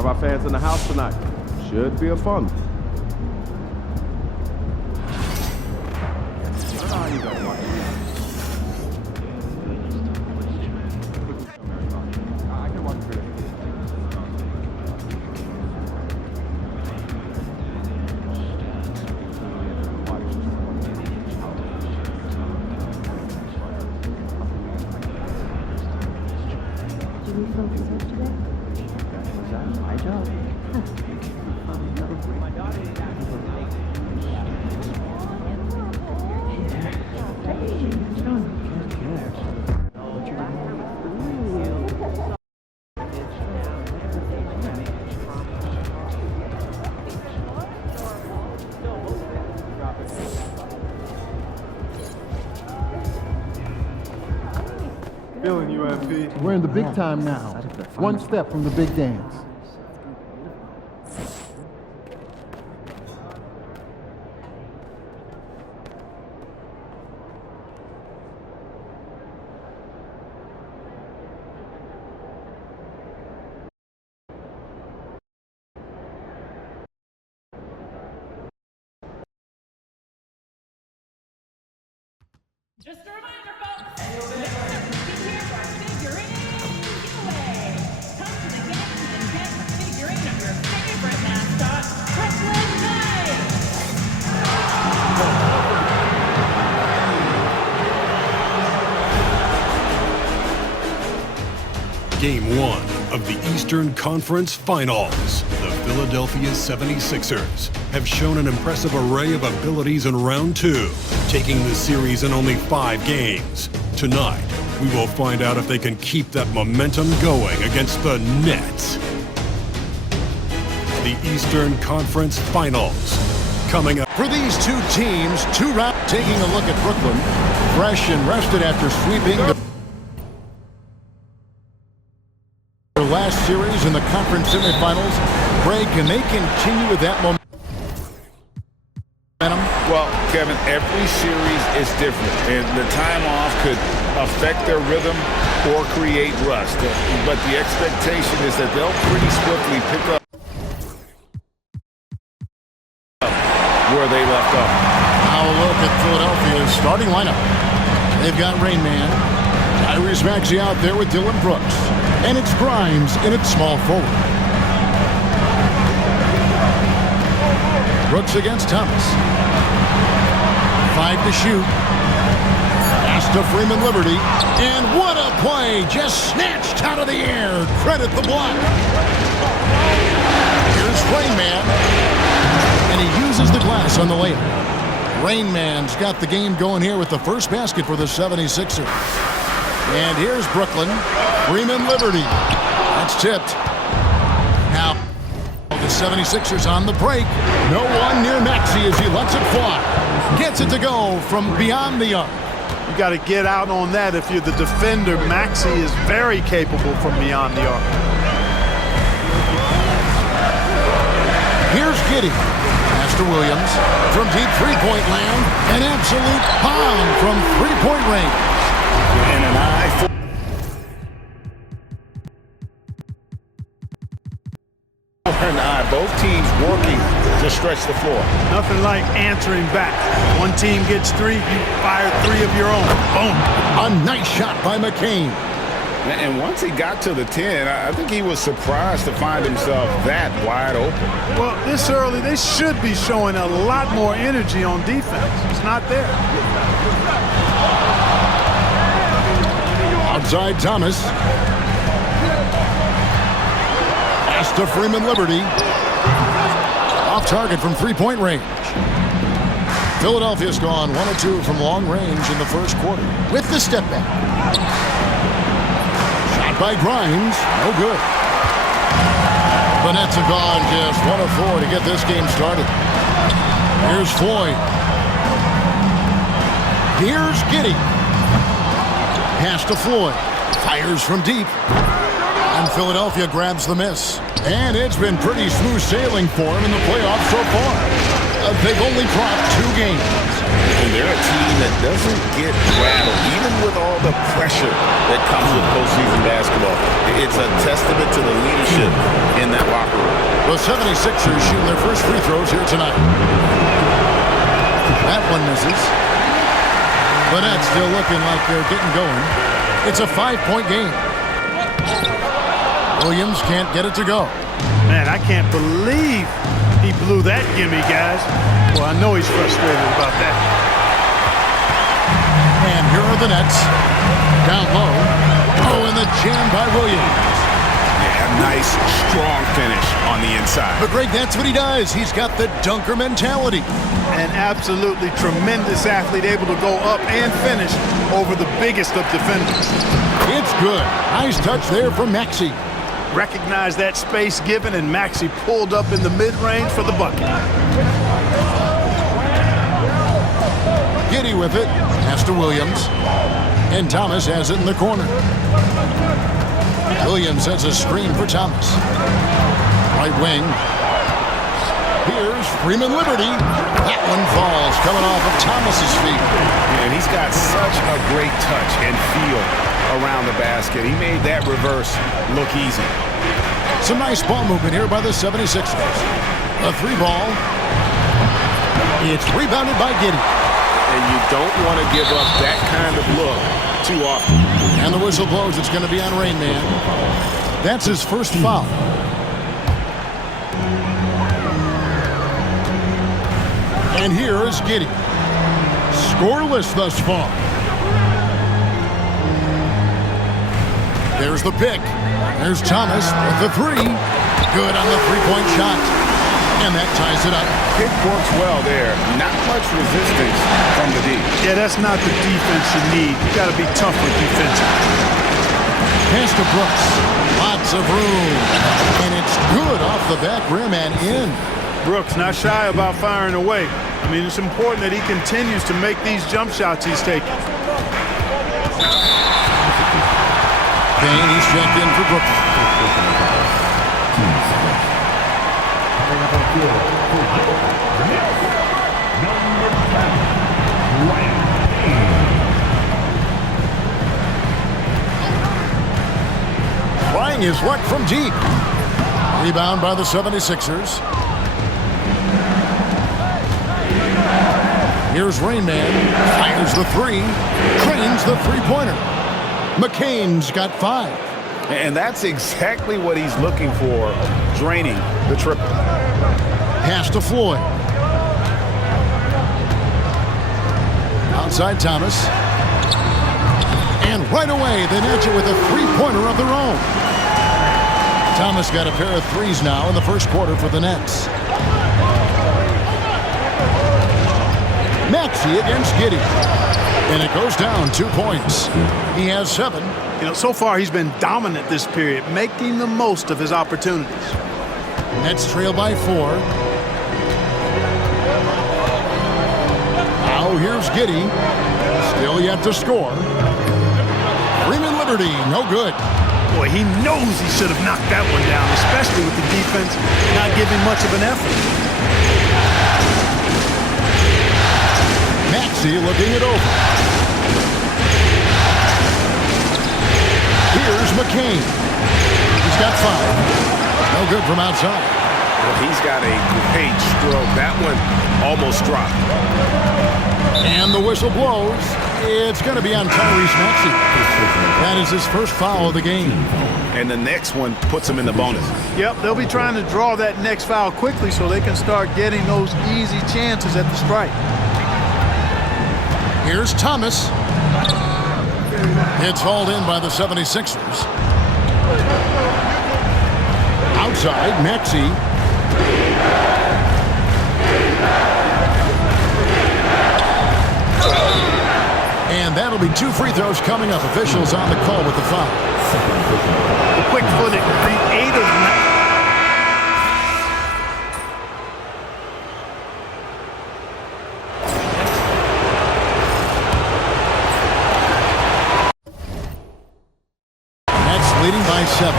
of our fans in the house tonight. Should be a fun one. You guys watch it. I can watch it. Do we focus yesterday? That's my job. Feeling you, MP. We're in the big time now. One step from the big dance. Just a reminder, folks, next up is our figurine giveaway. Come to the game and get a figurine of your favorite mascot, Brooklyn Knights. Game 1 of the Eastern Conference Finals. The Philadelphia 76ers have shown an impressive array of abilities in round 2, taking the series in only 5 games. Tonight, we will find out if they can keep that momentum going against the Nets. The Eastern Conference Finals coming up. For these two teams, taking a look at Brooklyn, fresh and rested after sweeping the last series in the conference semifinals. Greg, can they continue with that momentum? Well, Kevin, every series is different, and the time off could affect their rhythm or create rust. But the expectation is that they'll pretty swiftly pick up where they left off. Now a look at Philadelphia's starting lineup. They've got Rain Man, Tyrese Maxey out there with Dylan Brooks, and it's Grimes in its small forward. Brooks against Thomas. 5 to shoot. Pass to Freeman Liberty. And what a play! Just snatched out of the air. Credit the block. Here's Rain Man. And he uses the glass on the layup. Rain Man's got the game going here with the first basket for the 76ers. And here's Brooklyn. Freeman Liberty. That's tipped. Now, the 76ers on the break. No one near Maxey as he lets it fly. Gets it to go from beyond the arc. You got to get out on that if you're the defender. Maxey is very capable from beyond the arc. Here's Giddey. Pass to Williams. From deep three-point land. An absolute bomb from three-point range. And an eye for an eye. Both teams working to stretch the floor. Nothing like answering back. One team gets 3, you fire 3 of your own. Boom. A nice shot by McCain. And once he got to the 10, I think he was surprised to find himself that wide open. Well, this early, they should be showing a lot more energy on defense. It's not there. Outside Thomas. Pass to Freeman Liberty. Off target from three-point range. Philadelphia's gone 1 of 2 from long range in the first quarter. With the step back. Shot by Grimes. No good. The Nets have gone just 1 of 4 to get this game started. Here's Floyd. Here's Giddey. Pass to Floyd. Fires from deep. And Philadelphia grabs the miss. And it's been pretty smooth sailing for him in the playoffs so far. They've only dropped 2 games. And they're a team that doesn't get rattled, even with all the pressure that comes with postseason basketball. It's a testament to the leadership in that locker room. The 76ers shooting their first free throws here tonight. That one misses. But that's still looking like they're getting going. It's a 5-point game. Williams can't get it to go. Man, I can't believe he blew that gimme, guys. Well, I know he's frustrated about that. And here are the Nets. Down low. Oh, and the jam by Williams. Yeah, nice, strong finish on the inside. But Greg, that's what he does. He's got the dunker mentality. An absolutely tremendous athlete, able to go up and finish over the biggest of defenders. It's good. Nice touch there from Maxey. Recognized that space given, and Maxey pulled up in the mid-range for the bucket. Giddey with it. Pass to Williams. And Thomas has it in the corner. Williams has a screen for Thomas. Right wing. Here's Freeman Liberty. That one falls, coming off of Thomas's feet. And he's got such a great touch and feel around the basket. He made that reverse look easy. Some nice ball movement here by the 76ers. A 3-ball. It's rebounded by Giddey. And you don't want to give up that kind of look too often. And the whistle blows. It's going to be on Rain Man. That's his first foul. And here is Giddey. Scoreless thus far. There's the pick. There's Thomas with the 3. Good on the 3-point shot. And that ties it up. Pick works well there. Not much resistance from the D. Yeah, that's not the defense you need. You got to be tougher defensively. Pass to Brooks. Lots of room. And it's good off the back rim and in. Brooks not shy about firing away. I mean, it's important that he continues to make these jump shots he's taking. Payne, he's checked in for Brooklyn. Trying his luck from deep. Rebound by the 76ers. Here's Rain Man. Fires the 3. Trains the 3-pointer. McCain's got 5. And that's exactly what he's looking for, draining the triple. Pass to Floyd. Outside Thomas. And right away, they match it with a 3-pointer of their own. Thomas got a pair of 3s now in the first quarter for the Nets. Maxey against Giddey. And it goes down 2 points. He has 7. You know, so far he's been dominant this period, making the most of his opportunities. Nets trail by 4. Now here's Giddey. Still yet to score. Freeman Liberty, no good. Boy, he knows he should have knocked that one down, especially with the defense not giving much of an effort. Maxey looking it over. Here's McCain. He's got 5. No good from outside. Well, he's got a great stroke. That one almost dropped. And the whistle blows. It's going to be on Tyrese Maxey. That is his first foul of the game. And the next one puts him in the bonus. Yep, they'll be trying to draw that next foul quickly so they can start getting those easy chances at the strike. Here's Thomas. It's hauled in by the 76ers. Outside, Maxey. And that'll be 2 free throws coming up. Officials on the call with the foul. The quick-footed, creative. Nets leading by 7.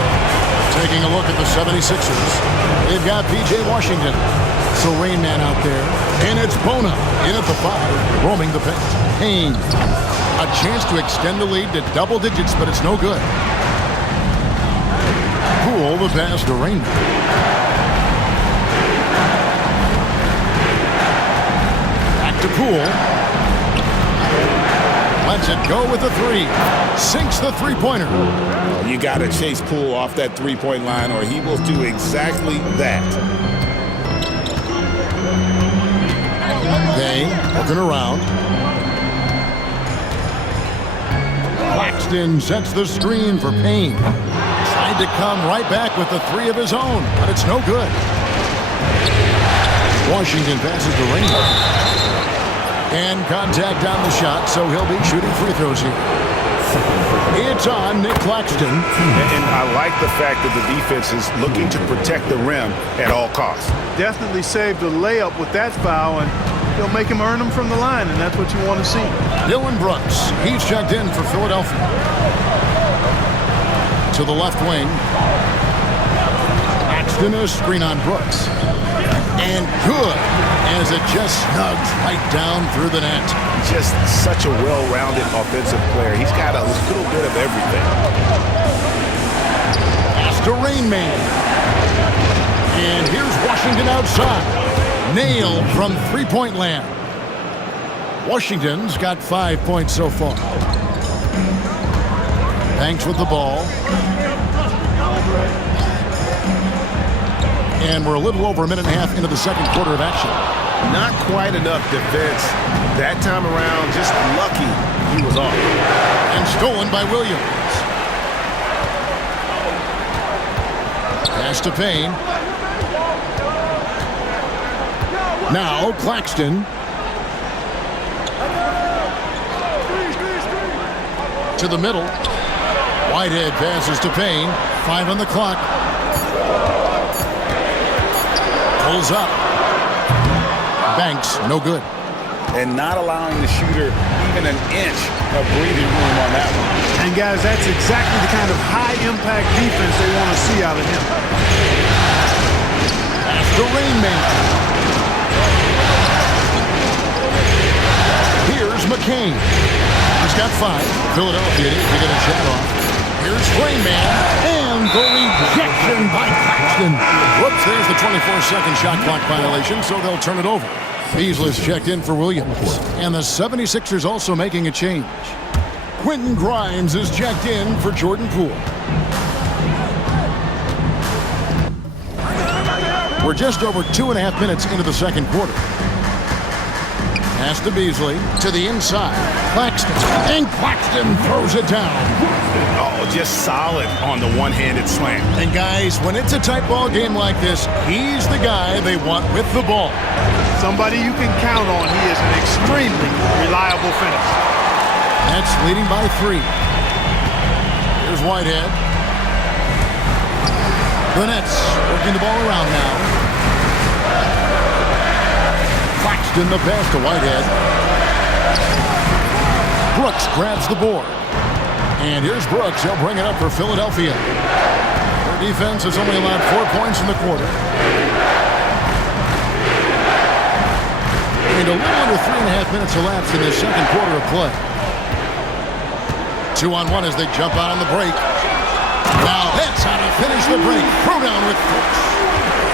Taking a look at the 76ers. They've got P.J. Washington. So Rain Man out there. And it's Bona in at the 5, roaming the paint. Payne. A chance to extend the lead to double digits, but it's no good. Poole the pass to Rain Man. to Poole. Lets it go with the three. Sinks the three-pointer. You got to chase Poole off that three-point line or he will do exactly that. Payne looking around. Claxton sets the screen for Payne. Tried to come right back with the three of his own, but it's no good. Washington passes to Rainbow. And contact on the shot, so he'll be shooting free throws here. It's on Nick Claxton. And I like the fact that the defense is looking to protect the rim at all costs. Definitely saved a layup with that foul, and he'll make him earn them from the line, and that's what you want to see. Dylan Brooks, he's checked in for Philadelphia. To the left wing. Claxton, a screen on Brooks. And good, as it just snugs right down through the net. Just such a well-rounded offensive player. He's got a little bit of everything. Pass to Rain Man. And here's Washington outside. Nailed from three-point land. Washington's got 5 points so far. Banks with the ball. And we're a little over a minute and a half into the second quarter of action. Not quite enough defense. That time around, just lucky he was off. And stolen by Williams. Pass to Payne. Now Claxton. To the middle. Whitehead passes to Payne. 5 on the clock. Pulls up. Banks, no good. And not allowing the shooter even an inch of breathing room on that one. And guys, that's exactly the kind of high-impact defense they want to see out of him. Pass to Rain Man. Here's McCain. He's got 5. Philadelphia needs to get a shot off. Here's Rain Man. And the rejection by Claxton. Whoops, there's the 24-second shot clock violation, so they'll turn it over. Beasley's checked in for Williams. And the 76ers also making a change. Quentin Grimes is checked in for Jordan Poole. We're just over 2.5 minutes into the second quarter. Pass to Beasley. To the inside. Claxton. And Claxton throws it down. Oh, just solid on the one-handed slam. And guys, when it's a tight ball game like this, he's the guy they want with the ball. Somebody you can count on. He is an extremely reliable finisher. Nets leading by 3. Here's Whitehead. The Nets working the ball around now. Claxton the pass to Whitehead. Brooks grabs the board. And here's Brooks. He'll bring it up for Philadelphia. Their defense has only allowed 4 points in the quarter. And a little under 3.5 minutes elapsed in this second quarter of play. 2-on-1 as they jump out on the break. Now that's how to finish the break. Throw down with Brooks.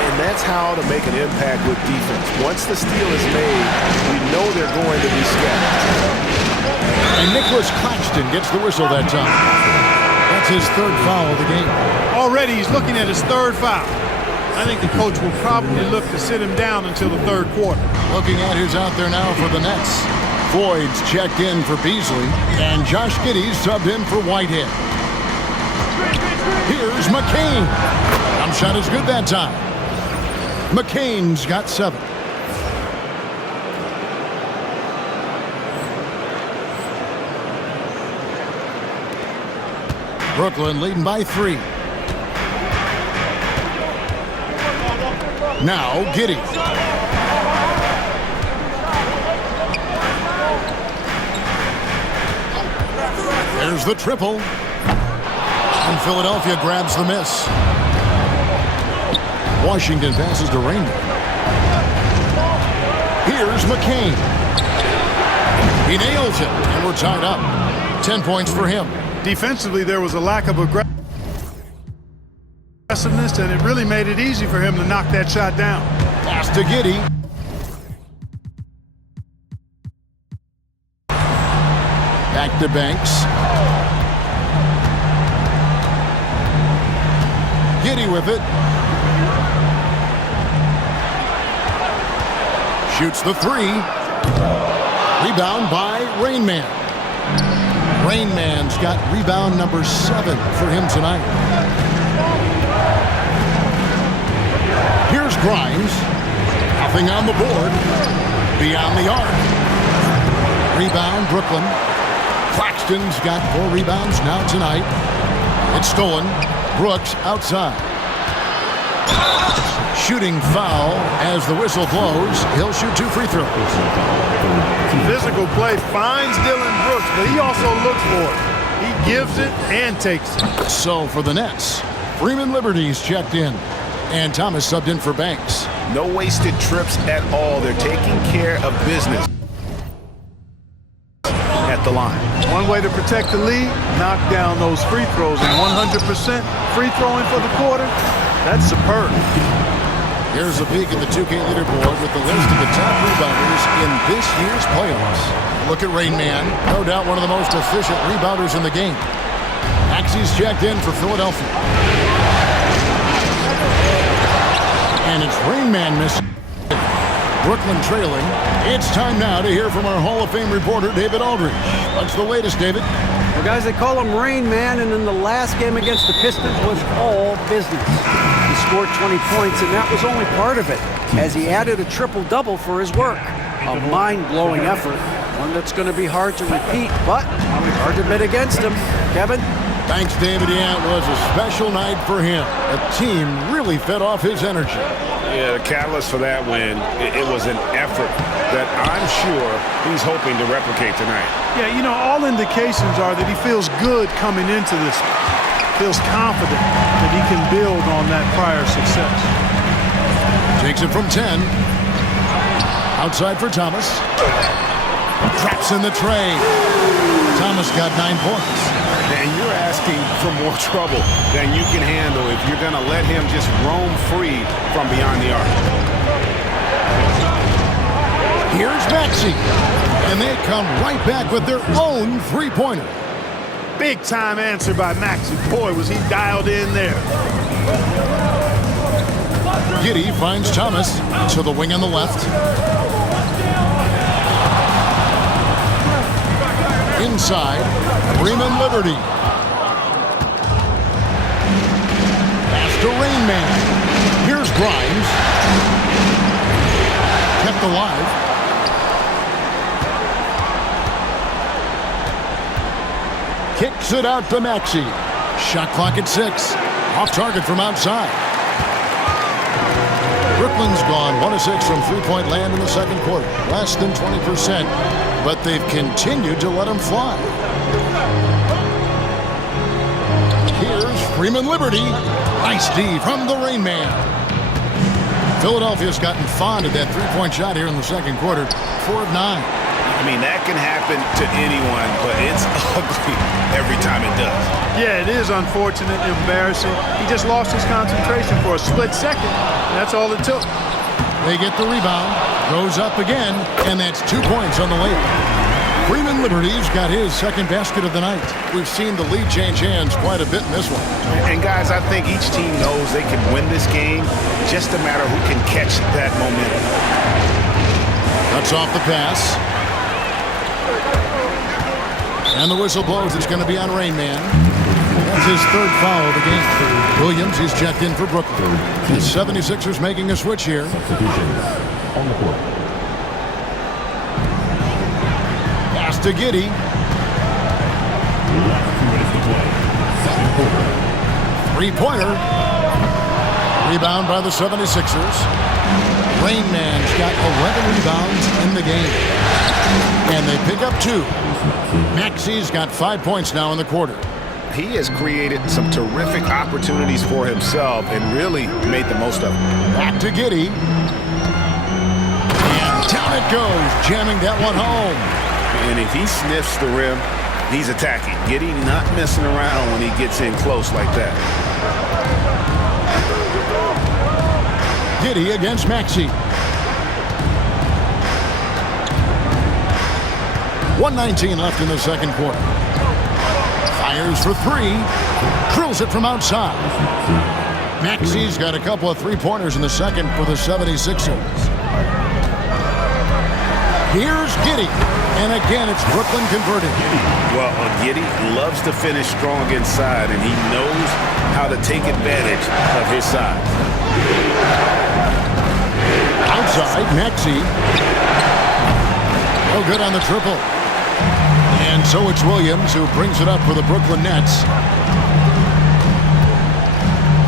And that's how to make an impact with defense. Once the steal is made, we know they're going to be scattered. And Nicholas Claxton gets the whistle that time. That's his 3rd foul of the game. Already he's looking at his 3rd foul. I think the coach will probably look to sit him down until the 3rd quarter. Looking at who's out there now for the Nets. Floyd's checked in for Beasley. And Josh Giddey's subbed in for Whitehead. Here's McCain. Jump shot is good that time. McCain's got 7. Brooklyn leading by 3. Now Giddey. There's the triple. And Philadelphia grabs the miss. Washington passes to Rainbow. Here's McCain. He nails it, and we're tied up. 10 points for him. Defensively, there was a lack of aggressiveness, and it really made it easy for him to knock that shot down. Pass to Giddey. Back to Banks. Giddey with it. Shoots the three. Rebound by Rain Man. Rain Man's got rebound number 7 for him tonight. Here's Grimes. Nothing on the board. Beyond the arc. Rebound, Brooklyn. Claxton's got 4 rebounds now tonight. It's stolen. Brooks outside. Shooting foul as the whistle blows. He'll shoot 2 free throws. Physical play finds Dylan Brooks, but he also looks for it. He gives it and takes it. So for the Nets, Freeman Liberty's checked in. And Thomas subbed in for Banks. No wasted trips at all. They're taking care of business at the line. One way to protect the lead, knock down those free throws. And 100% free throwing for the quarter, that's superb. Here's a peek at the 2K leaderboard with the list of the top rebounders in this year's playoffs. Look at Rain Man, no doubt one of the most efficient rebounders in the game. Maxey's checked in for Philadelphia. And it's Rain Man missing. Brooklyn trailing. It's time now to hear from our Hall of Fame reporter, David Aldridge. What's the latest, David? Well, guys, they call him Rain Man, and in the last game against the Pistons was all business. He scored 20 points, and that was only part of it, as he added a triple-double for his work. A mind-blowing effort, one that's going to be hard to repeat, but hard to bet against him. Kevin? Thanks, David. Yeah, it was a special night for him. The team really fed off his energy. Yeah, the catalyst for that win, it was an effort that I'm sure he's hoping to replicate tonight. Yeah, you know, all indications are that he feels good coming into this. Feels confident that he can build on that prior success. Takes it from 10. Outside for Thomas. Traps in the tray. Thomas got 9 points. And you're asking for more trouble than you can handle if you're going to let him just roam free from beyond the arc. Here's Maxey. And they come right back with their own three-pointer. Big time answer by Maxey. Boy, was he dialed in there. Giddey finds Thomas to the wing on the left. Inside, Freeman Liberty. Pass to Rain Man. Here's Grimes. Kept alive. Kicks it out to Maxey. Shot clock at 6. Off target from outside. Brooklyn's gone 1 of 6 from three-point land in the second quarter. Less than 20%, but they've continued to let them fly. Here's Freeman Liberty. Nice D from the Rain Man. Philadelphia's gotten fond of that three-point shot here in the second quarter. 4 of 9. I mean, that can happen to anyone, but it's ugly every time it does. Yeah, it is unfortunate and embarrassing. He just lost his concentration for a split second, and that's all it took. They get the rebound, goes up again, and that's 2 points on the layup. Freeman Liberty's got his second basket of the night. We've seen the lead change hands quite a bit in this one. And guys, I think each team knows they can win this game, just a matter who can catch that momentum. Cuts off the pass. And the whistle blows. It's going to be on Rain Man. That's his third foul of the game. Williams, he's checked in for Brooklyn. The 76ers making a switch here. Pass to Giddey. Three-pointer. Rebound by the 76ers. Rain Man's got 11 rebounds in the game. And they pick up 2. Maxey's got 5 points now in the quarter. He has created some terrific opportunities for himself and really made the most of them. Back to Giddey. And down it goes, jamming that one home. And if he sniffs the rim, he's attacking. Giddey not messing around when he gets in close like that. Giddey against Maxey. 1:19 left in the second quarter. Fires for three. Drills it from outside. Maxey's got a couple of three-pointers in the second for the 76ers. Here's Giddey. And again, it's Brooklyn converting. Well, Giddey loves to finish strong inside, and he knows how to take advantage of his size. Outside, Maxey. No good on the triple. And so it's Williams who brings it up for the Brooklyn Nets.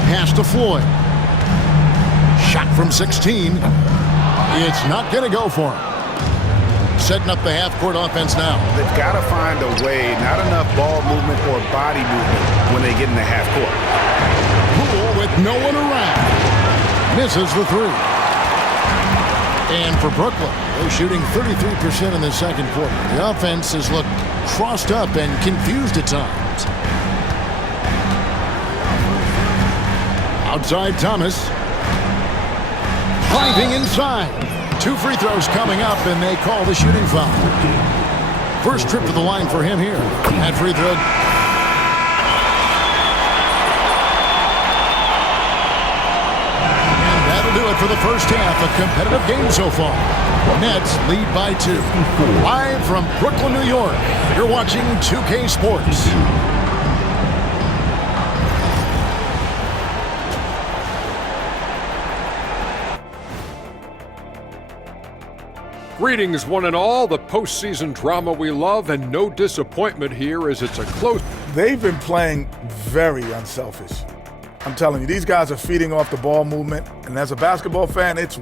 Pass to Floyd. Shot from 16. It's not going to go for him. Setting up the half-court offense now. They've got to find a way, not enough ball movement or body movement when they get in the half-court. Poole with no one around. Misses the three. And for Brooklyn, they're shooting 33% in the second quarter. The offense has looked crossed up and confused at times. Outside Thomas. Driving inside. 2 free throws coming up, and they call the shooting foul. First trip to the line for him here. That free throw. And that'll do it for the first half. A competitive game so far. Nets lead by 2. Live from Brooklyn, New York. You're watching 2K Sports. Greetings, one and all. The postseason drama we love, and no disappointment here as it's a close. They've been playing very unselfish. I'm telling you, these guys are feeding off the ball movement, and as a basketball fan, it's...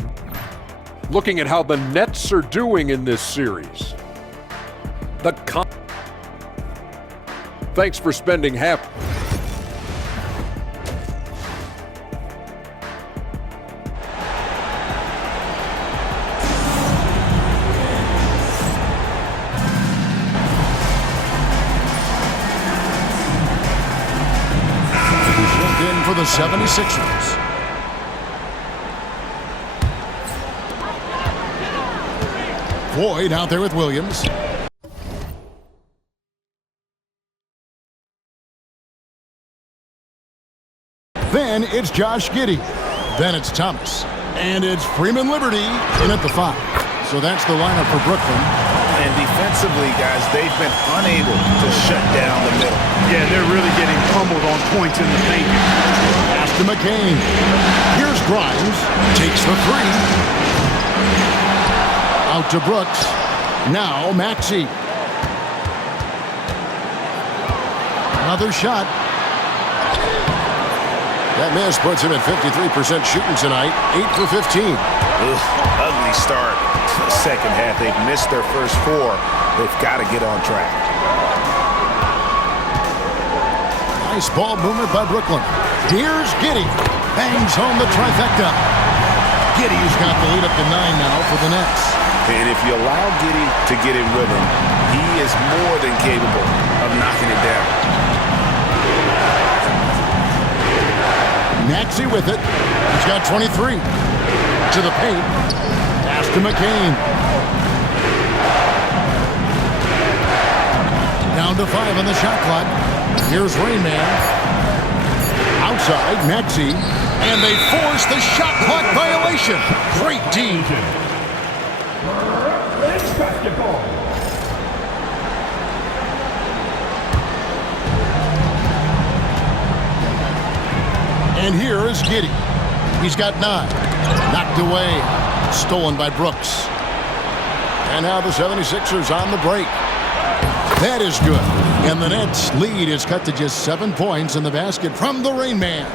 Looking at how the Nets are doing in this series. Thanks for spending half. For the 76ers. Floyd out there with Williams. Then it's Josh Giddey. Then it's Thomas. And it's Freeman Liberty in at the 5. So that's the lineup for Brooklyn. And defensively, guys, they've been unable to shut down the middle. Yeah, they're really getting pummeled on points in the paint. Pass to McCain. Here's Grimes. Takes the 3. Out to Brooks. Now Maxey. Another shot. That miss puts him at 53% shooting tonight. 8 for 15. Ugly start to the second half. They've missed their first 4. They've got to get on track. Nice ball movement by Brooklyn. Here's Giddey. Bangs home the trifecta. Giddey's got the lead up to 9 now for the Nets. And if you allow Giddey to get in rhythm, he is more than capable of knocking it down. Maxey with it. He's got 23. To the paint. Pass to McCain. Down to 5 on the shot clock. Here's Rain Man. Outside, Maxey. And they force the shot clock violation. Great D. And here is Giddey. He's got 9. Knocked away. Stolen by Brooks. And now the 76ers on the break. That is good. And the Nets lead is cut to just 7 points in the basket from the Rain Man.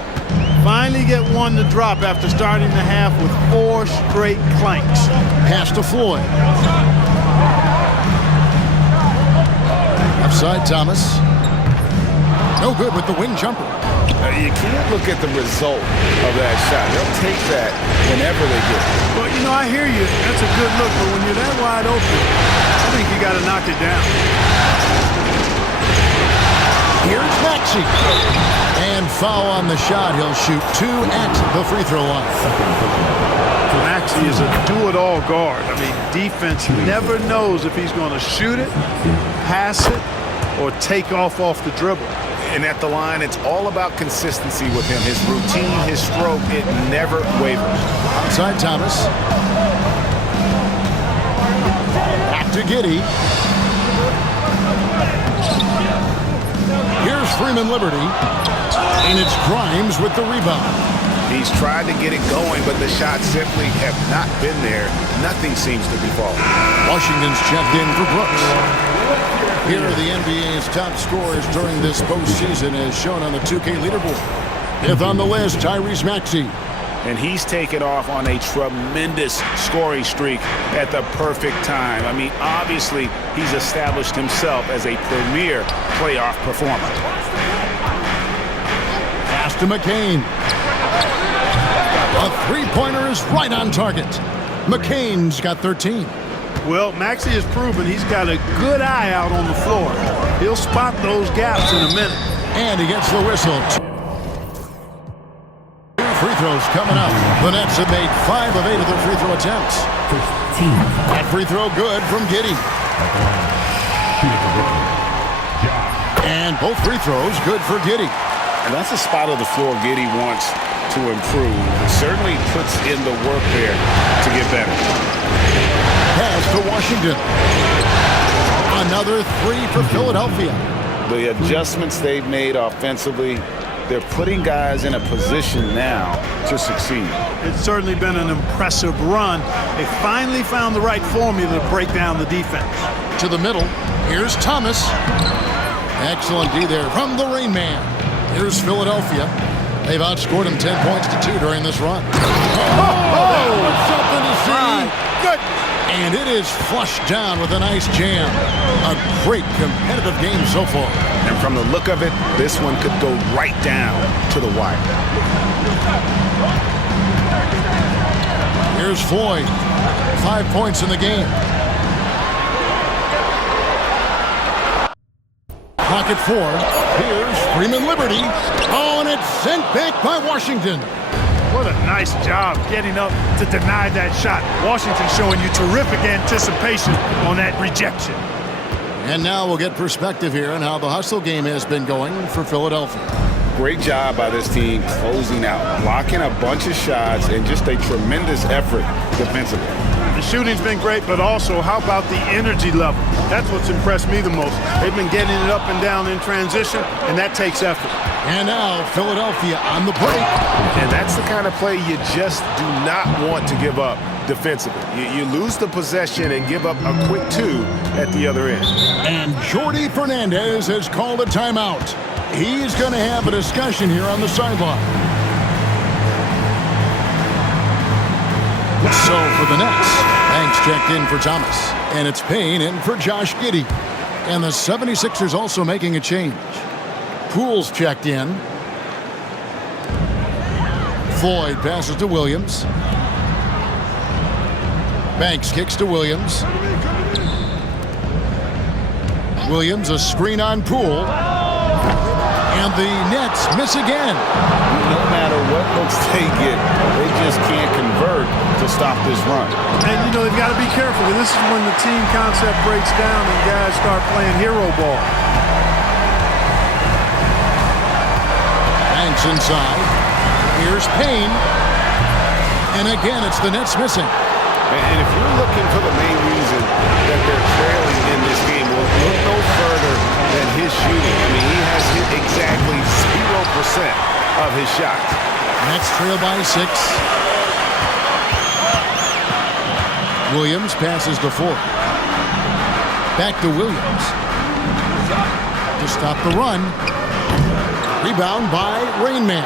Finally get one to drop after starting the half with 4 straight clanks. Pass to Floyd. Upside Thomas. No good with the wing jumper. You can't look at the result of that shot. They'll take that whenever they get it. Well, you know, I hear you. That's a good look, but when you're that wide open, I think you got to knock it down. Here's Maxey. And foul on the shot. He'll shoot 2 at the free throw line. Maxey is a do-it-all guard. I mean, defense never knows if he's going to shoot it, pass it, or take off the dribble. And at the line, it's all about consistency with him. His routine, his stroke, it never wavers. Outside Thomas. Back to Giddey. Here's Freeman Liberty. And it's Grimes with the rebound. He's tried to get it going, but the shots simply have not been there. Nothing seems to be falling. Washington's checked in for Brooks. Here are the NBA's top scorers during this postseason as shown on the 2K leaderboard. Fifth on the list, Tyrese Maxey. And he's taken off on a tremendous scoring streak at the perfect time. I mean, obviously, he's established himself as a premier playoff performer. Pass to McCain. A three-pointer is right on target. McCain's got 13. Well, Maxey has proven he's got a good eye out on the floor. He'll spot those gaps in a minute. And he gets the whistle. 2 free throws coming up. The Nets have made 5 of 8 of their free throw attempts. That free throw good from Giddey. And both free throws good for Giddey. And that's a spot of the floor Giddey wants to improve. It certainly puts in the work there to get better. Pass to Washington. Another 3 for Philadelphia. The adjustments they've made offensively, they're putting guys in a position now to succeed. It's certainly been an impressive run. They finally found the right formula to break down the defense. To the middle. Here's Thomas. Excellent D there from the Rain Man. Here's Philadelphia. They've outscored him 10 points to 2 during this run. That was something to see. Good. And it is flushed down with a nice jam. A great competitive game so far. And from the look of it, this one could go right down to the wire. Here's Floyd. 5 points in the game. Pocket 4. Here's Freeman Liberty. Oh, and it's sent back by Washington. What a nice job getting up to deny that shot. Washington showing you terrific anticipation on that rejection. And now we'll get perspective here on how the hustle game has been going for Philadelphia. Great job by this team closing out, blocking a bunch of shots, and just a tremendous effort defensively. The shooting's been great, but also how about the energy level? That's what's impressed me the most. They've been getting it up and down in transition, and that takes effort. And now Philadelphia on the break. And that's the kind of play you just do not want to give up defensively. You lose the possession and give up a quick 2 at the other end. And Jordi Fernandez has called a timeout. He's going to have a discussion here on the sideline. So for the Nets, Banks checked in for Thomas. And it's Payne in for Josh Giddey. And the 76ers also making a change. Poole's checked in. Floyd passes to Williams. Banks kicks to Williams. Williams, a screen on Poole. And the Nets miss again. No matter what looks they get, they just can't convert to stop this run. And, you know, they've got to be careful, because this is when the team concept breaks down and guys start playing hero ball. Banks inside. Here's Payne. And again, it's the Nets missing. And if you're looking for the main reason that they're trailing in this game, well, look no further than his shooting. I mean, he has hit exactly 0% of his shots. Nets trail by 6. Williams passes to Ford. Back to Williams. To stop the run. Rebound by Rain Man.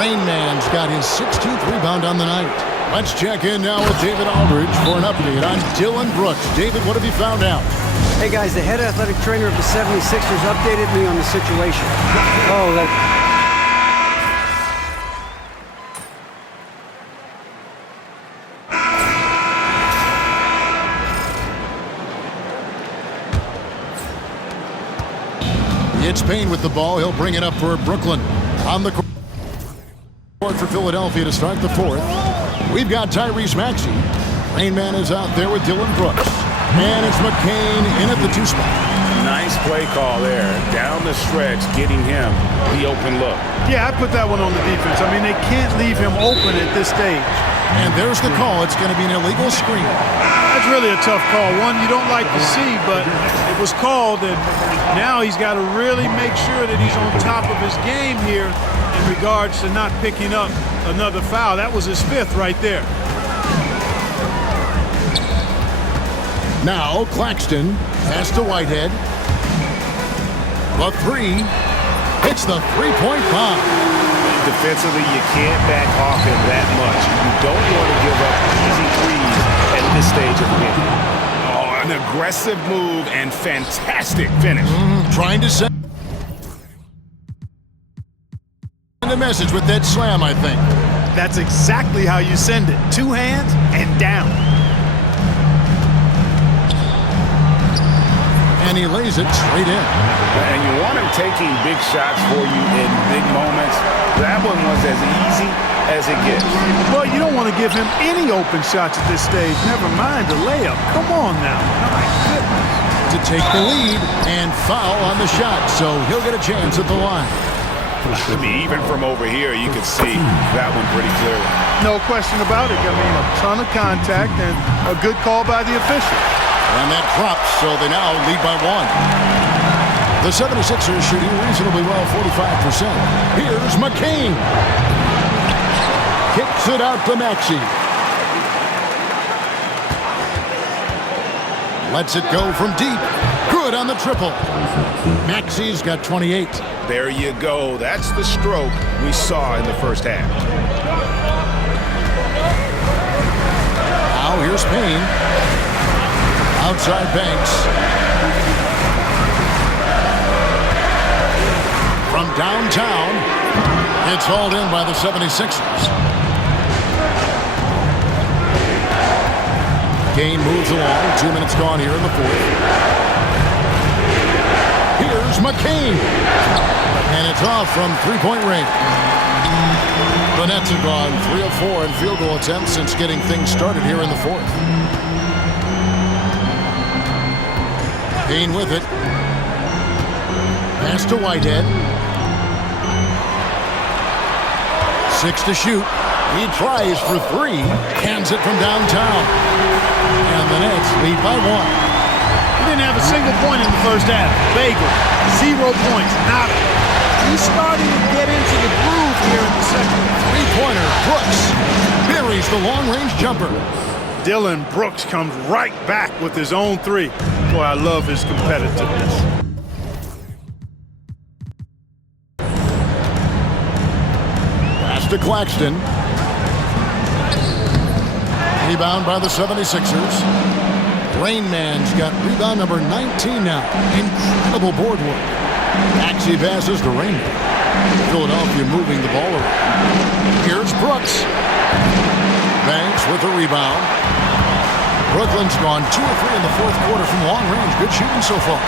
Rain Man's got his 16th rebound on the night. Let's check in now with David Aldridge for an update on Dillon Brooks. David, what have you found out? Hey guys, the head athletic trainer of the 76ers updated me on the situation. Oh, that... It's Payne with the ball. He'll bring it up for Brooklyn. On the court for Philadelphia to start the fourth. We've got Tyrese Maxey. Rain Man is out there with Dylan Brooks. And it's McCain in at the 2 spot. Nice play call there. Down the stretch, getting him the open look. Yeah, I put that one on the defense. I mean, they can't leave him open at this stage. And there's the call. It's going to be an illegal screen. That's really a tough call. One you don't like to see, but it was called, and now he's got to really make sure that he's on top of his game here in regards to not picking up another foul. That was his 5th right there. Now Claxton pass to Whitehead. The 3 hits the three-point bomb. Defensively, you can't back off him that much. You don't want to give up easy threes at this stage of the game. Oh, an aggressive move and fantastic finish. Trying to send a message with that slam, I think. That's exactly how you send it. 2 hands and down. And he lays it straight in. And you want him taking big shots for you in big moments. That one was as easy as it gets. Well, you don't want to give him any open shots at this stage. Never mind the layup. Come on now. My goodness. To take the lead and foul on the shot, so he'll get a chance at the line. I mean, even from over here, you could see that one pretty clearly. No question about it. I mean, a ton of contact and a good call by the official. And that drops, so they now lead by 1. The 76ers shooting reasonably well, 45%. Here's McCain. Kicks it out to Maxey. Lets it go from deep. Good on the triple. Maxey's got 28. There you go. That's the stroke we saw in the first half. Now here's Payne. Outside Banks. From downtown, it's hauled in by the 76ers. Kane moves along. 2 minutes gone here in the fourth. Here's McCain. And it's off from three-point range. The Nets have gone 3 of 4 in field goal attempts since getting things started here in the fourth. Payne with it. Pass to Whitehead. 6 to shoot. He tries for 3. Hands it from downtown. And the Nets lead by 1. He didn't have a single point in the first half. Bagel. 0 points. Nada. He's starting to get into the groove here in the second. Three-pointer. Brooks buries the long-range jumper. Dylan Brooks comes right back with his own 3. Boy, I love his competitiveness. Pass to Claxton. Rebound by the 76ers. Rain Man's got rebound number 19 now. Incredible board work. Maxey passes to Rain Man. Philadelphia moving the ball around. Here's Brooks. Banks with the rebound. Brooklyn's gone 2 of 3 in the fourth quarter from long range. Good shooting so far.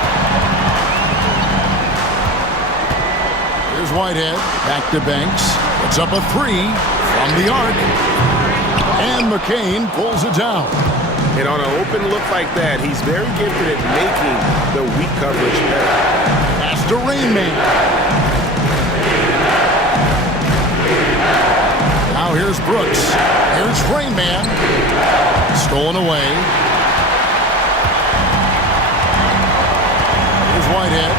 Here's Whitehead. Back to Banks. Puts up a 3 from the arc. And McCain pulls it down. And on an open look like that, he's very gifted at making the weak coverage better. Pass to Rain Man. Now here's Brooks. Here's Rain Man. Stolen away. Here's Whitehead.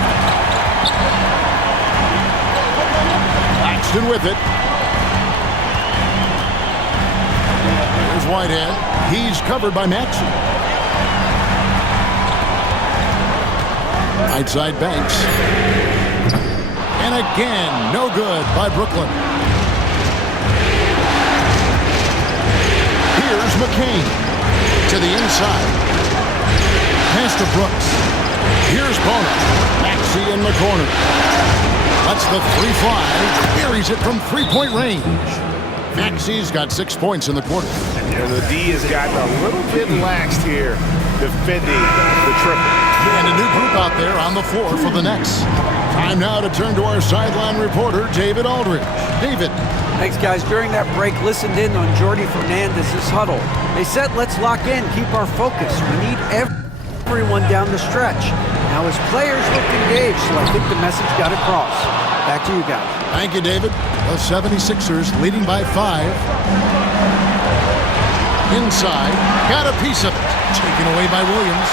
Claxton with it. Here's Whitehead. He's covered by Maxey. Right side Banks. And again, no good by Brooklyn. Here's McCain to the inside. Pass to Brooks. Here's Bono. Maxey in the corner. Lets the 3 fly. Buries it from three-point range. Maxey's got 6 points in the quarter. And the D has gotten a little bit laxed here defending the triple. And a new group out there on the floor for the Nets. Time now to turn to our sideline reporter, David Aldridge. David. Thanks, guys. During that break, listened in on Jordi Fernandez's huddle. They said, let's lock in, keep our focus. We need everyone down the stretch. Now his players looked engaged, so I think the message got across. Back to you guys. Thank you, David. The 76ers leading by 5. Inside, got a piece of it. Taken away by Williams.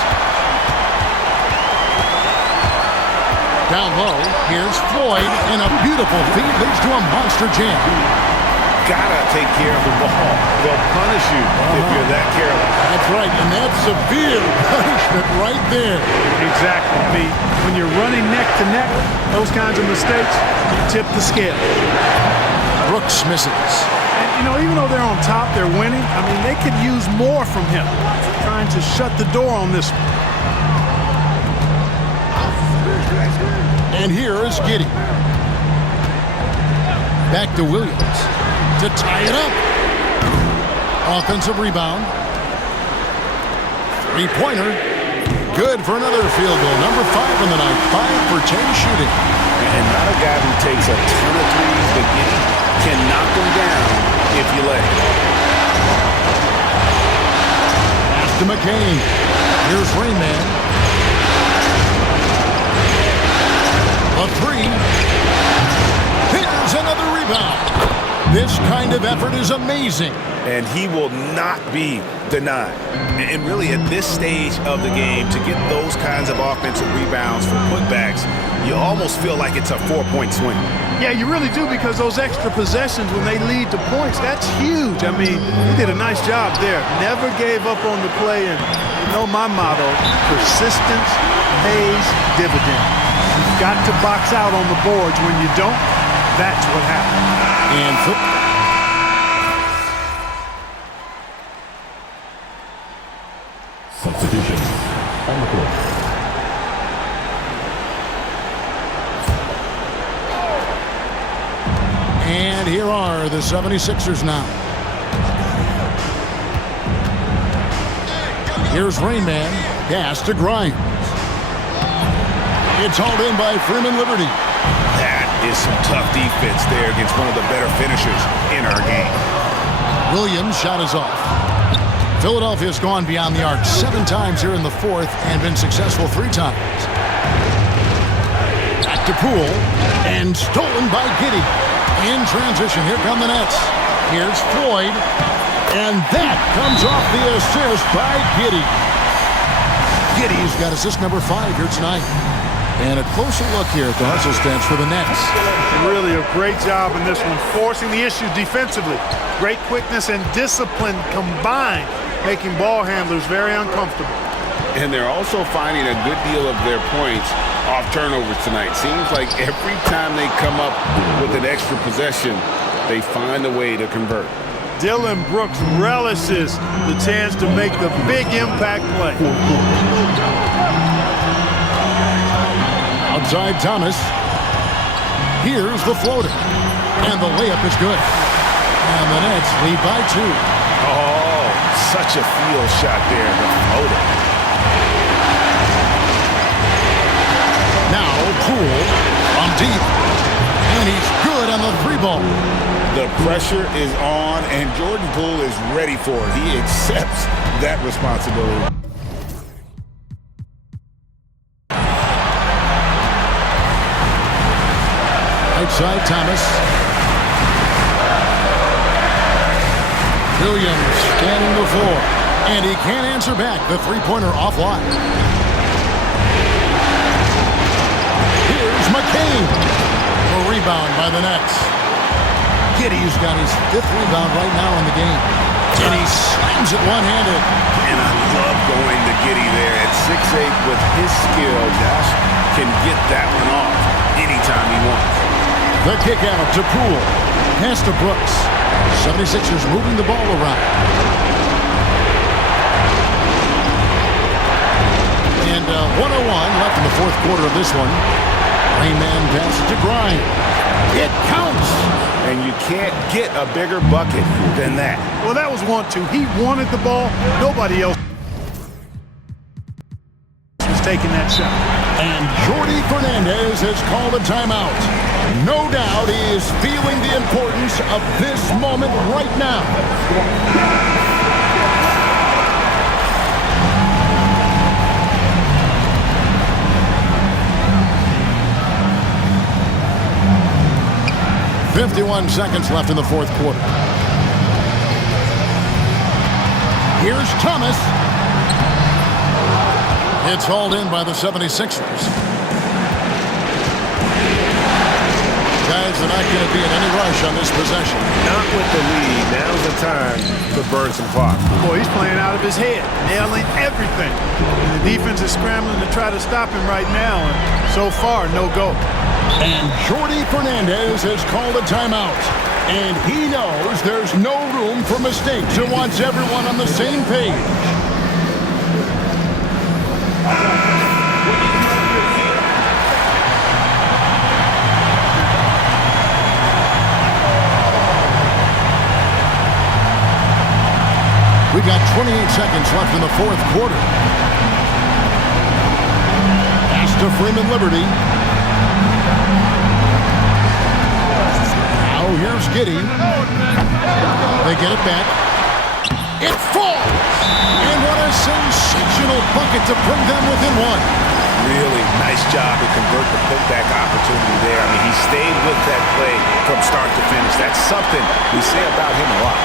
Down low, here's Floyd, and a beautiful feed leads to a monster jam. Gotta take care of the ball. They'll punish you if you're that careless. That's right, and that's severe punishment right there. Exactly, Pete. When you're running neck to neck, those kinds of mistakes, you tip the scale. Brooks misses. And, you know, even though they're on top, they're winning. I mean, they could use more from him. Trying to shut the door on this one. And here is Giddey. Back to Williams to tie it up. Offensive rebound. Three-pointer. Good for another field goal. Number 5 in the night. 5 for 10 shooting. And not a guy who takes a ton of threes, but Giddey can knock them down if you let him. Pass to McCain. Here's Rain Man. A 3. Here's another rebound. This kind of effort is amazing. And he will not be denied. And really, at this stage of the game, to get those kinds of offensive rebounds for putbacks, you almost feel like it's a 4-point swing. Yeah, you really do, because those extra possessions when they lead to points, that's huge. I mean, he did a nice job there. Never gave up on the play, and you know my motto, persistence pays dividends. You've got to box out on the boards. When you don't, that's what happens. And substitution on the court. And here are the 76ers now. Here's Rain Man. Pass to Grimes. It's hauled in by Freeman Liberty. That is some tough defense there against one of the better finishers in our game. Williams' shot is off. Philadelphia's gone beyond the arc 7 times here in the 4th and been successful 3 times. Back to Poole, and stolen by Giddey. In transition, here come the Nets. Here's Floyd, and that comes off the assist by Giddey. Giddey's got assist number 5 here tonight. And a closer look here at the hustle stance for the Nets. Really a great job in this one, forcing the issue defensively. Great quickness and discipline combined, making ball handlers very uncomfortable. And they're also finding a good deal of their points off turnovers tonight. Seems like every time they come up with an extra possession, they find a way to convert. Dillon Brooks relishes the chance to make the big impact play. Outside Thomas. Here's the floater. And the layup is good. And the Nets lead by 2. Oh, such a field shot there, the floater. Now Poole from deep. And he's good on the 3-ball. The pressure is on, and Jordan Poole is ready for it. He accepts that responsibility. Outside Thomas. Williams standing before. And he can't answer back. The 3-pointer offline. Here's McCain. A rebound by the Nets. Giddey's got his 5th rebound right now in the game. And he slams it one-handed. And I love going to Giddey there at 6'8". With his skill, Josh can get that one off anytime he wants. The kick out to Poole. Pass to Brooks. 76ers moving the ball around. And 1:01 left in the 4th quarter of this one. Rain Man passes to Grimes. It counts. And you can't get a bigger bucket than that. Well, that was 1-2. He wanted the ball. Nobody else. taking that shot. And Jordi Fernandez has called a timeout. No doubt he is feeling the importance of this moment right now. "51 seconds left in the fourth quarter. Here's Thomas. It's hauled in by the 76ers. Guys, they're not going to be in any rush on this possession. Not with the lead. Now's the time to burn some clock. Boy, he's playing out of his head, nailing everything. And the defense is scrambling to try to stop him right now, and so far, no go. And Jordi Fernandez has called a timeout. And he knows there's no room for mistakes and wants everyone on the same page. We got 28 seconds left in the fourth quarter. Pass to Freeman Liberty. Now here's Giddey. They get it back. It falls! And what a sensational bucket to bring them within one. Really nice job to convert the putback opportunity there. I mean, he stayed with that play from start to finish. That's something we say about him a lot.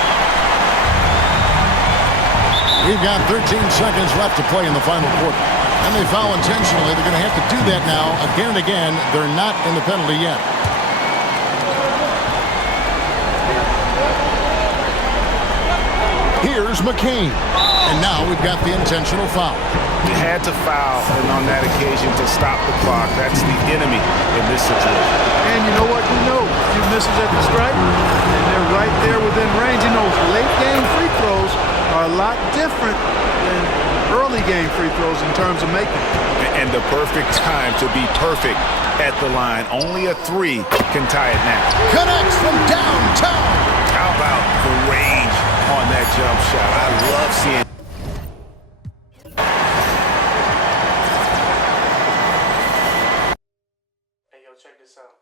We've got 13 seconds left to play in the final quarter. And they foul intentionally. They're going to have to do that now again and again. They're not in the penalty yet. Here's McCain. And now we've got the intentional foul. He had to foul, and on that occasion to stop the clock. That's the enemy in this situation. And you know what? He knows he misses at the stripe, and they're right there within range. He knows late game free throws are a lot different than early game free throws in terms of making. And the perfect time to be perfect at the line. Only a three can tie it now. Connects from downtown. How about the range on that jump shot? I love seeing. Hey, yo, check this out.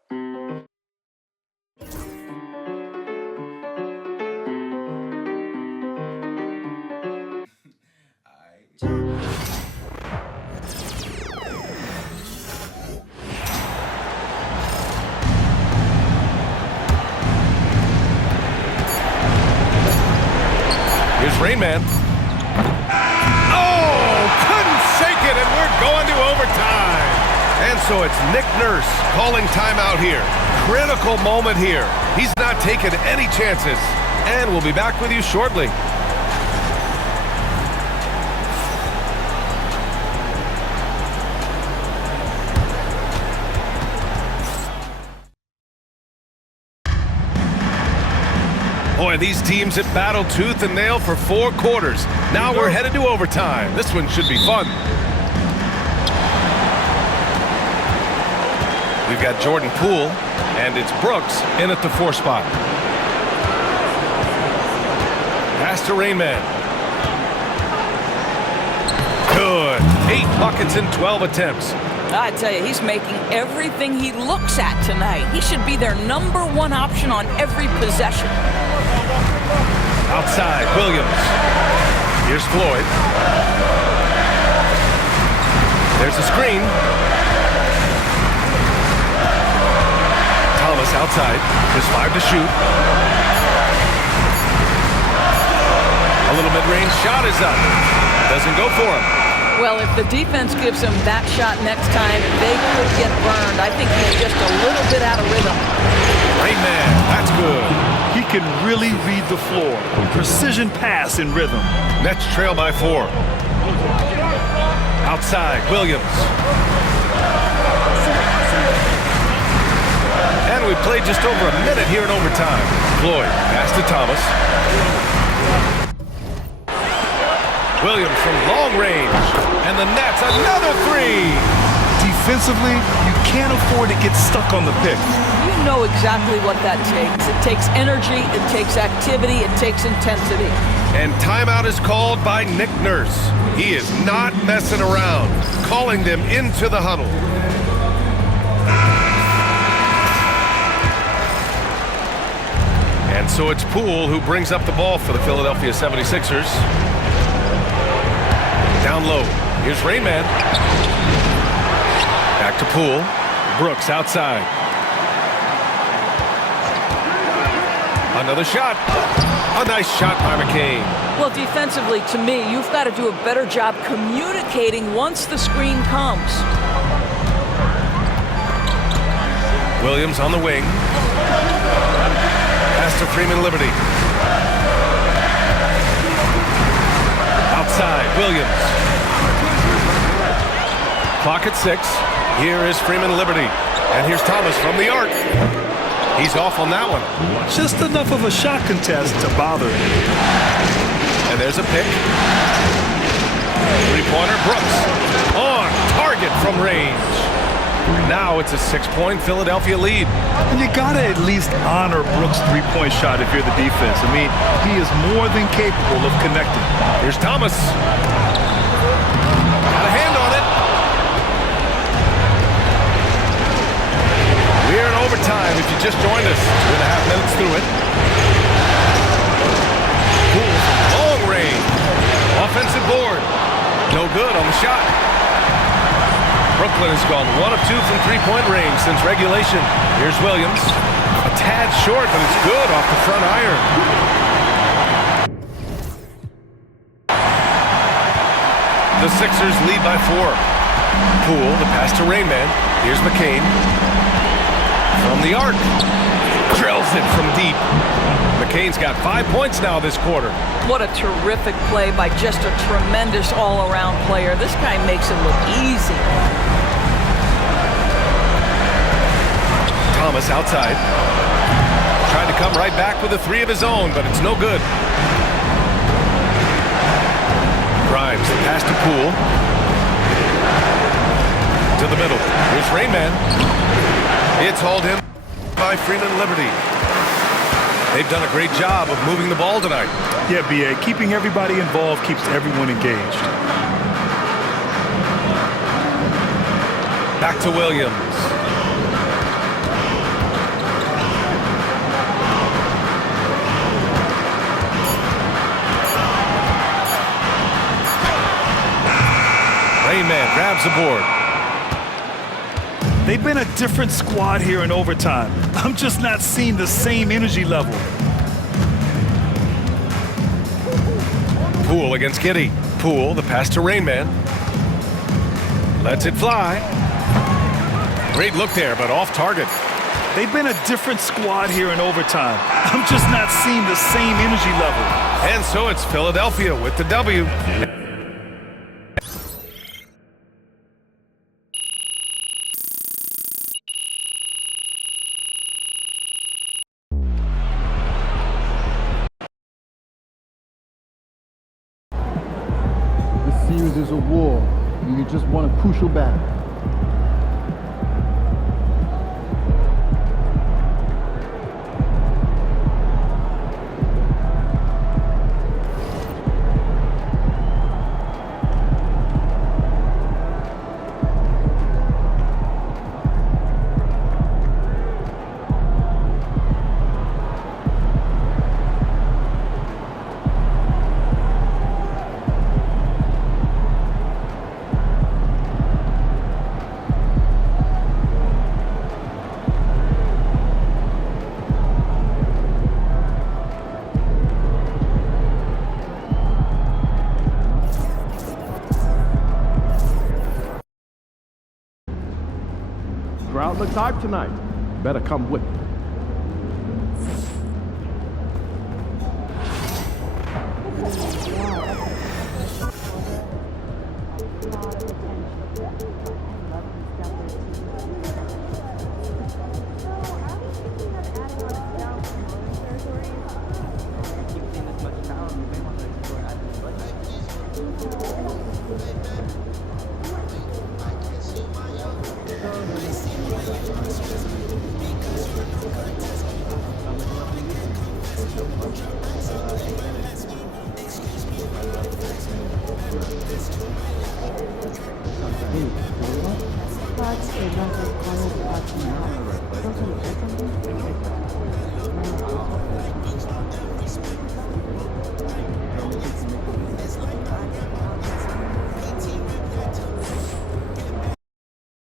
Here's Rain Man. Oh, couldn't shake it, and we're going to overtime. And so it's Nick Nurse calling timeout here. Critical moment here. He's not taking any chances. And we'll be back with you shortly. Boy, these teams have battled tooth and nail for 4 quarters. Now we're headed to overtime. This one should be fun. We've got Jordan Poole, and it's Brooks in at the 4 spot. Pass to Rain Man. Good. 8 buckets in 12 attempts. I tell you, he's making everything he looks at tonight. He should be their #1 option on every possession. Outside, Williams. Here's Floyd. There's a screen. Thomas outside. There's 5 to shoot. A little mid-range shot is up. Doesn't go for him. Well, if the defense gives him that shot next time, they could get burned. I think he's just a little bit out of rhythm. Rain Man, that's good. He can really read the floor. Precision pass in rhythm. Nets trail by 4. Outside, Williams. And we played just over a minute here in overtime. Floyd, pass to Thomas. Williams from long range. And the Nets, another 3. Defensively, you can't afford to get stuck on the pick. You know exactly what that takes. It takes energy, it takes activity, it takes intensity. And timeout is called by Nick Nurse. He is not messing around, calling them into the huddle. And so it's Poole who brings up the ball for the Philadelphia 76ers. Down low. Here's Rainman. Back to Poole. Brooks outside. Another shot. A nice shot by McCain. Well, defensively, to me, you've got to do a better job communicating once the screen comes. Williams on the wing. Pass to Freeman Liberty. Outside, Williams. Clock at 6. Here is Freeman Liberty. And here's Thomas from the arc. He's off on that one. Just enough of a shot contest to bother him. And there's a pick. Three-pointer, Brooks. On target from range. Now it's a 6-point Philadelphia lead. And you got to at least honor Brooks' three-point shot if you're the defense. I mean, he is more than capable of connecting. Here's Thomas. Got a hand on it. We're in overtime if you just joined us. 2.5 minutes through it. Poole from long range. Offensive board. No good on the shot. Brooklyn has gone 1 of 2 from three-point range since regulation. Here's Williams. A tad short, but it's good off the front iron. The Sixers lead by 4. Poole, the pass to Rainman. Here's McCain. From the arc. Drills it from deep. McCain's got 5 points now this quarter. What a terrific play by just a tremendous all-around player. This guy makes it look easy. Thomas outside. Tried to come right back with a 3 of his own, but it's no good. Grimes, the pass to Poole. To the middle. Here's Rainman. It's hauled in by Freeman Liberty. They've done a great job of moving the ball tonight. Yeah, B.A., keeping everybody involved keeps everyone engaged. Back to Williams. Rainman grabs the board. They've been a different squad here in overtime. I'm just not seeing the same energy level. Poole against Giddey. Poole, the pass to Rainman. Lets it fly. Great look there, but off target. They've been a different squad here in overtime. I'm just not seeing the same energy level. And so it's Philadelphia with the W. This series is a war. You just won a crucial battle. Crowd looks hype tonight. Better come with me. Awesome.